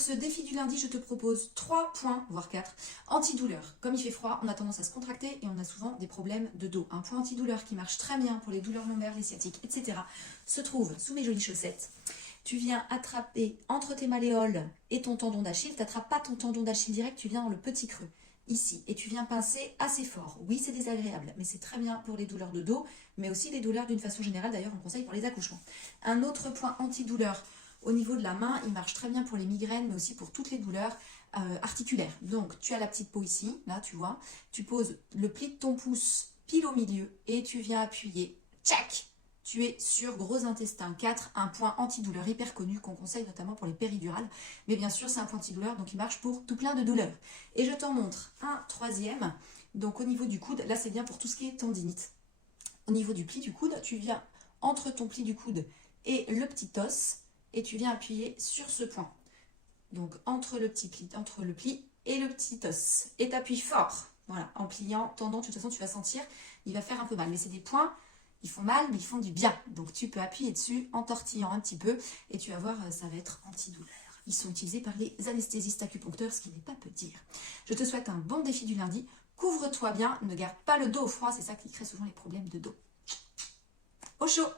Pour ce défi du lundi, je te propose 3 points, voire 4, antidouleurs. Comme il fait froid, on a tendance à se contracter et on a souvent des problèmes de dos. Un point antidouleur qui marche très bien pour les douleurs lombaires, les sciatiques, etc. se trouve sous mes jolies chaussettes. Tu viens attraper entre tes malléoles et ton tendon d'Achille. Tu n'attrapes pas ton tendon d'Achille direct, tu viens dans le petit creux, ici. Et tu viens pincer assez fort. Oui, c'est désagréable, mais c'est très bien pour les douleurs de dos, mais aussi les douleurs d'une façon générale. D'ailleurs, on conseille pour les accouchements. Un autre point antidouleur au niveau de la main, il marche très bien pour les migraines, mais aussi pour toutes les douleurs articulaires. Donc, tu as la petite peau ici, là, tu vois. Tu poses le pli de ton pouce pile au milieu et tu viens appuyer. Tchac! Tu es sur gros intestin 4, un point antidouleur hyper connu qu'on conseille notamment pour les péridurales. Mais bien sûr, c'est un point antidouleur, donc il marche pour tout plein de douleurs. Et je t'en montre un troisième. Donc au niveau du coude, là c'est bien pour tout ce qui est tendinite. Au niveau du pli du coude, tu viens entre ton pli du coude et le petit os et tu viens appuyer sur ce point. Donc entre le pli et le petit os. Et tu appuies fort. Voilà, en pliant, tendant, de toute façon tu vas sentir, il va faire un peu mal. Mais c'est des points... Ils font mal, mais ils font du bien. Donc, tu peux appuyer dessus en tortillant un petit peu et tu vas voir, ça va être antidouleur. Ils sont utilisés par les anesthésistes acupuncteurs, ce qui n'est pas peu dire. Je te souhaite un bon défi du lundi. Couvre-toi bien, ne garde pas le dos au froid. C'est ça qui crée souvent les problèmes de dos. Au chaud!